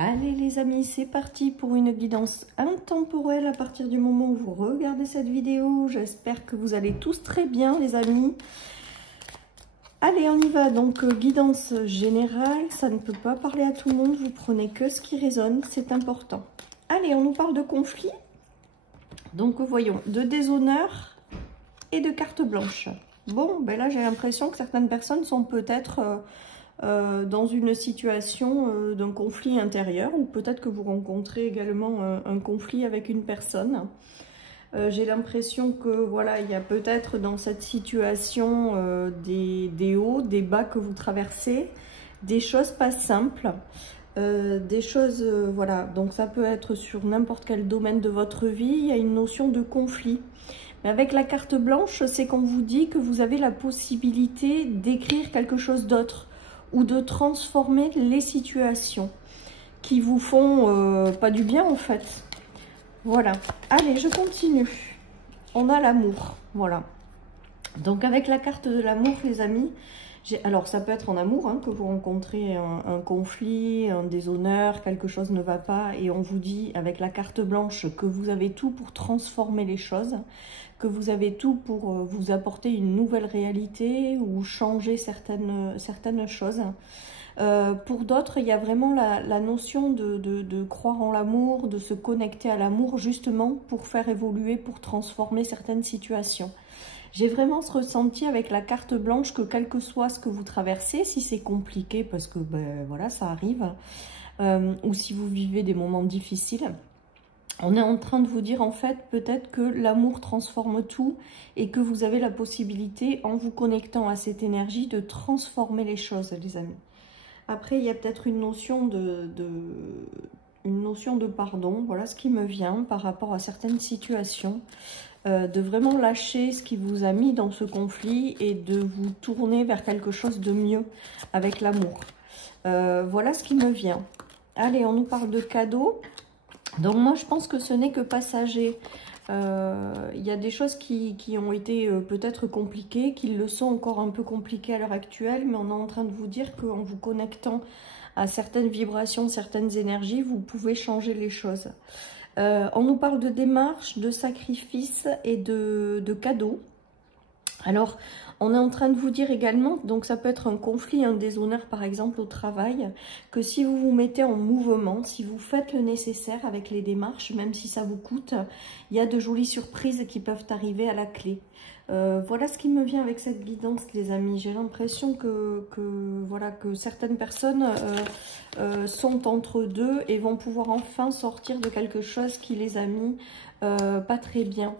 Allez les amis, c'est parti pour une guidance intemporelle à partir du moment où vous regardez cette vidéo. J'espère que vous allez tous très bien les amis. Allez, on y va. Donc guidance générale, ça ne peut pas parler à tout le monde. Vous prenez que ce qui résonne, c'est important. Allez, on nous parle de conflit. Donc voyons, de déshonneur et de carte blanche. Bon, ben là j'ai l'impression que certaines personnes sont peut-être dans une situation d'un conflit intérieur, ou peut-être que vous rencontrez également un conflit avec une personne. J'ai l'impression que voilà, il y a peut-être dans cette situation des hauts, des bas que vous traversez, des choses pas simples, des choses voilà, donc ça peut être sur n'importe quel domaine de votre vie. Il y a une notion de conflit. Mais avec la carte blanche, c'est qu'on vous dit que vous avez la possibilité d'écrire quelque chose d'autre ou de transformer les situations qui vous font pas du bien en fait. Voilà. Allez, je continue. On a l'amour. Voilà. Donc avec la carte de l'amour, les amis, alors ça peut être en amour hein, que vous rencontrez un conflit, un déshonneur, quelque chose ne va pas et on vous dit avec la carte blanche que vous avez tout pour transformer les choses, que vous avez tout pour vous apporter une nouvelle réalité ou changer certaines choses. Pour d'autres, il y a vraiment la notion de croire en l'amour, de se connecter à l'amour justement pour faire évoluer, pour transformer certaines situations. J'ai vraiment ce ressenti avec la carte blanche que quel que soit ce que vous traversez, si c'est compliqué parce que ben, voilà, ça arrive, ou si vous vivez des moments difficiles, on est en train de vous dire en fait peut-être que l'amour transforme tout et que vous avez la possibilité en vous connectant à cette énergie de transformer les choses les amis. Après il y a peut-être une notion de pardon, voilà ce qui me vient par rapport à certaines situations. De vraiment lâcher ce qui vous a mis dans ce conflit et de vous tourner vers quelque chose de mieux avec l'amour. Voilà ce qui me vient. Allez, on nous parle de cadeaux. Donc moi, je pense que ce n'est que passager. Il y a des choses qui ont été peut-être compliquées, qui le sont encore un peu compliquées à l'heure actuelle, mais on est en train de vous dire qu'en vous connectant à certaines vibrations, certaines énergies, vous pouvez changer les choses. On nous parle de démarche, de sacrifice et de cadeaux. Alors, on est en train de vous dire également, donc ça peut être un conflit, un déshonneur par exemple au travail, que si vous vous mettez en mouvement, si vous faites le nécessaire avec les démarches, même si ça vous coûte, il y a de jolies surprises qui peuvent arriver à la clé. Voilà ce qui me vient avec cette guidance les amis. J'ai l'impression voilà, que certaines personnes sont entre deux et vont pouvoir enfin sortir de quelque chose qui les a mis pas très bien.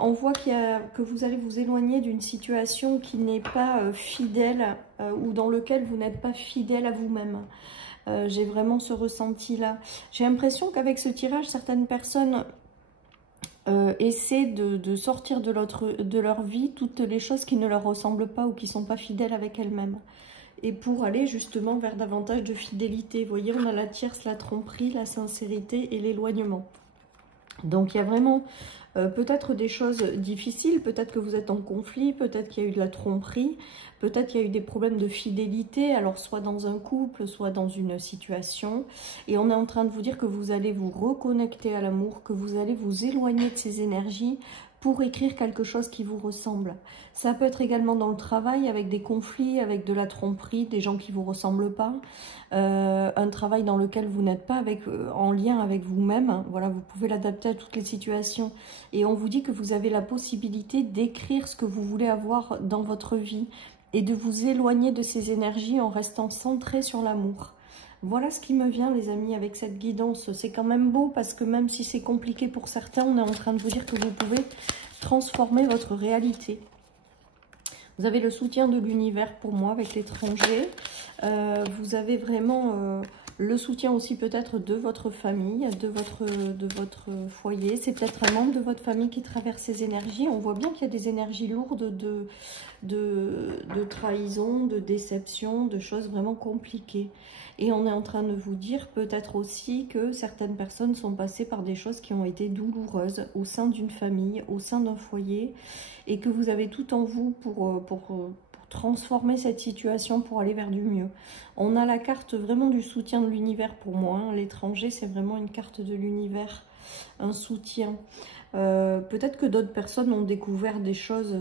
On voit que vous allez vous éloigner d'une situation qui n'est pas fidèle ou dans lequel vous n'êtes pas fidèle à vous-même. J'ai vraiment ce ressenti là. J'ai l'impression qu'avec ce tirage, certaines personnes essaient de sortir de leur vie toutes les choses qui ne leur ressemblent pas ou qui ne sont pas fidèles avec elles-mêmes. Et pour aller justement vers davantage de fidélité. Vous voyez, on a la tierce, la tromperie, la sincérité et l'éloignement. Donc il y a vraiment peut-être des choses difficiles, peut-être que vous êtes en conflit, peut-être qu'il y a eu de la tromperie, peut-être qu'il y a eu des problèmes de fidélité, alors soit dans un couple, soit dans une situation. Et on est en train de vous dire que vous allez vous reconnecter à l'amour, que vous allez vous éloigner de ces énergies pour écrire quelque chose qui vous ressemble. Ça peut être également dans le travail, avec des conflits, avec de la tromperie, des gens qui ne vous ressemblent pas, un travail dans lequel vous n'êtes pas en lien avec vous-même. Voilà, vous pouvez l'adapter à toutes les situations. Et on vous dit que vous avez la possibilité d'écrire ce que vous voulez avoir dans votre vie et de vous éloigner de ces énergies en restant centré sur l'amour. Voilà ce qui me vient les amis avec cette guidance. C'est quand même beau parce que même si c'est compliqué pour certains, on est en train de vous dire que vous pouvez transformer votre réalité. Vous avez le soutien de l'univers pour moi avec l'étranger. Vous avez vraiment le soutien aussi peut-être de votre famille, de votre foyer. C'est peut-être un membre de votre famille qui traverse ces énergies. On voit bien qu'il y a des énergies lourdes de trahison, de déception, de choses vraiment compliquées. Et on est en train de vous dire peut-être aussi que certaines personnes sont passées par des choses qui ont été douloureuses au sein d'une famille, au sein d'un foyer, et que vous avez tout en vous pour transformer cette situation pour aller vers du mieux. On a la carte vraiment du soutien de l'univers pour moi. Hein. L'étranger, c'est vraiment une carte de l'univers, un soutien. Peut-être que d'autres personnes ont découvert des choses,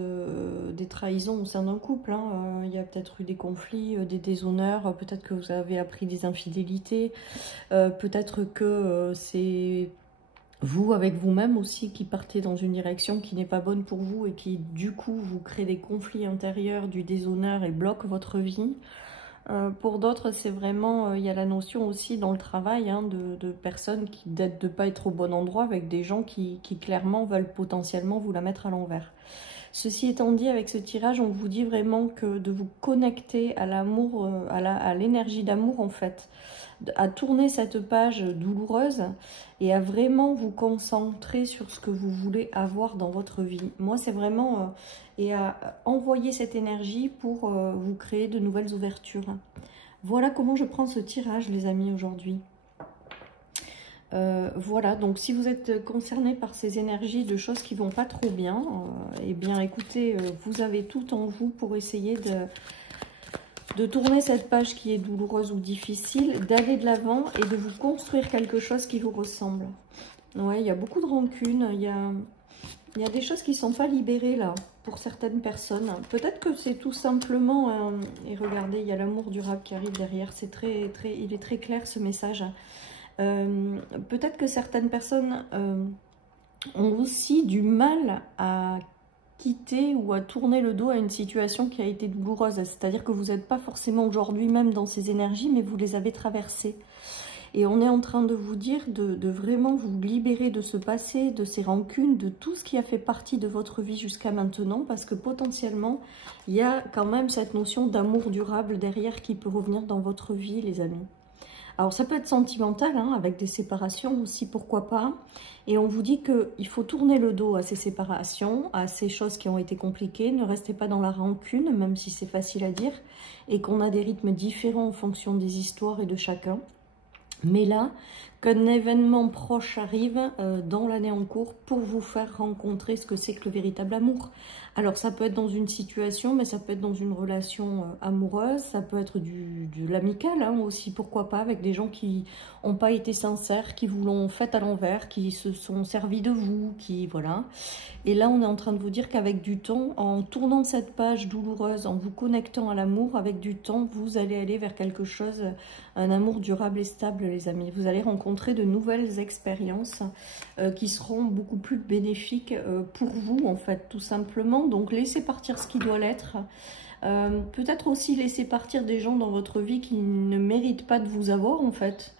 des trahisons au sein d'un couple. Hein. Il y a peut-être eu des conflits, des déshonneurs, peut-être que vous avez appris des infidélités, peut-être que c'est vous avec vous-même aussi qui partez dans une direction qui n'est pas bonne pour vous et qui du coup vous crée des conflits intérieurs, du déshonneur et bloque votre vie. Pour d'autres, c'est vraiment, il y a la notion aussi dans le travail hein, de personnes qui de ne pas être au bon endroit avec des gens qui clairement veulent potentiellement vous la mettre à l'envers. Ceci étant dit, avec ce tirage, on vous dit vraiment que de vous connecter à l'amour, à l'énergie d'amour en fait, à tourner cette page douloureuse et à vraiment vous concentrer sur ce que vous voulez avoir dans votre vie. Moi, c'est vraiment... et à envoyer cette énergie pour vous créer de nouvelles ouvertures. Voilà comment je prends ce tirage, les amis, aujourd'hui. Voilà, donc si vous êtes concerné par ces énergies de choses qui vont pas trop bien, eh bien écoutez, vous avez tout en vous pour essayer de tourner cette page qui est douloureuse ou difficile, d'aller de l'avant et de vous construire quelque chose qui vous ressemble. Ouais, il y a beaucoup de rancune, il y a des choses qui ne sont pas libérées là, pour certaines personnes. Peut-être que c'est tout simplement, et regardez, il y a l'amour durable qui arrive derrière, il est très clair ce message. Peut-être que certaines personnes ont aussi du mal à quitter ou à tourner le dos à une situation qui a été douloureuse. C'est-à-dire que vous n'êtes pas forcément aujourd'hui même dans ces énergies, mais vous les avez traversées. Et on est en train de vous dire de vraiment vous libérer de ce passé, de ces rancunes, de tout ce qui a fait partie de votre vie jusqu'à maintenant, parce que potentiellement, il y a quand même cette notion d'amour durable derrière qui peut revenir dans votre vie, les amis. Alors ça peut être sentimental, hein, avec des séparations aussi, pourquoi pas. Et on vous dit qu'il faut tourner le dos à ces séparations, à ces choses qui ont été compliquées. Ne restez pas dans la rancune, même si c'est facile à dire. Et qu'on a des rythmes différents en fonction des histoires et de chacun. Mais là, qu'un événement proche arrive dans l'année en cours pour vous faire rencontrer ce que c'est que le véritable amour. Alors ça peut être dans une situation, mais ça peut être dans une relation amoureuse, ça peut être de l'amical hein, aussi, pourquoi pas, avec des gens qui n'ont pas été sincères, qui vous l'ont fait à l'envers, qui se sont servis de vous, qui voilà. Et là on est en train de vous dire qu'avec du temps, en tournant cette page douloureuse, en vous connectant à l'amour, avec du temps, vous allez aller vers quelque chose, un amour durable et stable, les amis. Vous allez rencontrer de nouvelles expériences qui seront beaucoup plus bénéfiques pour vous, en fait, tout simplement. Donc, laissez partir ce qui doit l'être. Peut-être aussi laisser partir des gens dans votre vie qui ne méritent pas de vous avoir, en fait.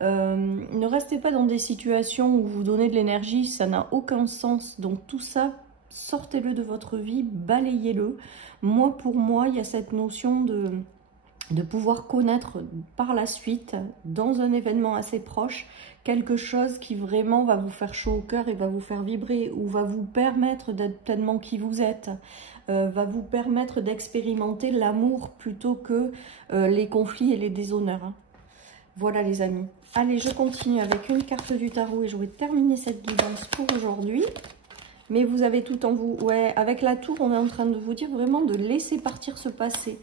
Ne restez pas dans des situations où vous donnez de l'énergie, ça n'a aucun sens. Donc, tout ça, sortez-le de votre vie, balayez-le. Moi, pour moi, il y a cette notion de pouvoir connaître par la suite, dans un événement assez proche, quelque chose qui vraiment va vous faire chaud au cœur et va vous faire vibrer, ou va vous permettre d'être pleinement qui vous êtes, va vous permettre d'expérimenter l'amour plutôt que les conflits et les déshonneurs. Hein. Voilà les amis. Allez, je continue avec une carte du tarot et je vais terminer cette guidance pour aujourd'hui. Mais vous avez tout en vous. Ouais, avec la tour, on est en train de vous dire vraiment de laisser partir ce passé.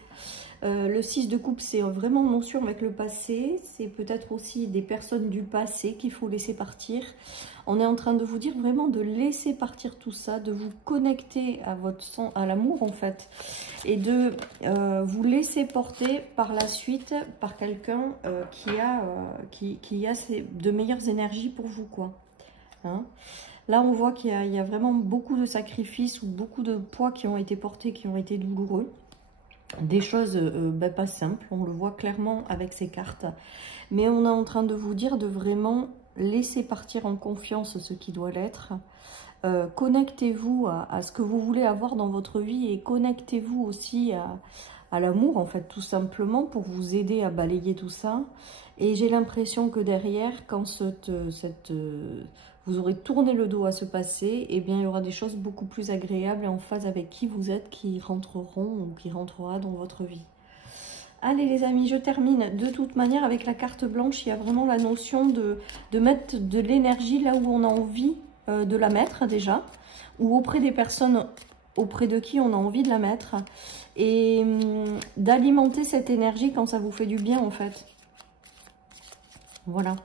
Le 6 de coupe, c'est vraiment en notion avec le passé. C'est peut-être aussi des personnes du passé qu'il faut laisser partir. On est en train de vous dire vraiment de laisser partir tout ça, de vous connecter à votre sang, à l'amour en fait. Et de vous laisser porter par la suite par quelqu'un qui a de meilleures énergies pour vous, quoi. Hein? Là, on voit qu'il y a vraiment beaucoup de sacrifices ou beaucoup de poids qui ont été portés, qui ont été douloureux. Des choses pas simples, on le voit clairement avec ces cartes. Mais on est en train de vous dire de vraiment laisser partir en confiance ce qui doit l'être. Connectez-vous à ce que vous voulez avoir dans votre vie et connectez-vous aussi à l'amour, en fait, tout simplement, pour vous aider à balayer tout ça. Et j'ai l'impression que derrière, quand vous aurez tourné le dos à ce passé, eh bien, il y aura des choses beaucoup plus agréables et en phase avec qui vous êtes qui rentreront ou qui rentrera dans votre vie. Allez les amis, je termine. De toute manière, avec la carte blanche, il y a vraiment la notion de mettre de l'énergie là où on a envie de la mettre déjà, ou auprès des personnes auprès de qui on a envie de la mettre et d'alimenter cette énergie quand ça vous fait du bien en fait. Voilà.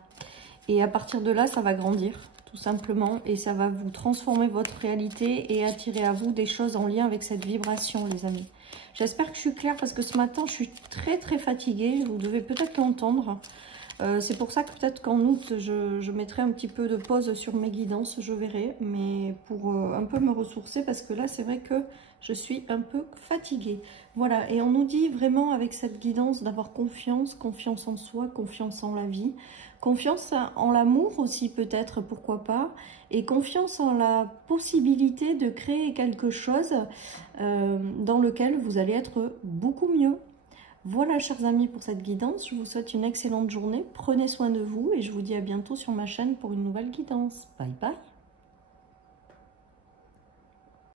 Et à partir de là, ça va grandir tout simplement et ça va vous transformer votre réalité et attirer à vous des choses en lien avec cette vibration, les amis. J'espère que je suis claire parce que ce matin, je suis très fatiguée. Vous devez peut-être l'entendre. C'est pour ça que peut-être qu'en août, je mettrai un petit peu de pause sur mes guidances, je verrai. Mais pour un peu me ressourcer parce que là, c'est vrai que je suis un peu fatiguée. Voilà, et on nous dit vraiment avec cette guidance d'avoir confiance, confiance en soi, confiance en la vie. Confiance en l'amour aussi peut-être, pourquoi pas. Et confiance en la possibilité de créer quelque chose dans lequel vous allez être beaucoup mieux. Voilà, chers amis, pour cette guidance. Je vous souhaite une excellente journée. Prenez soin de vous et je vous dis à bientôt sur ma chaîne pour une nouvelle guidance. Bye bye.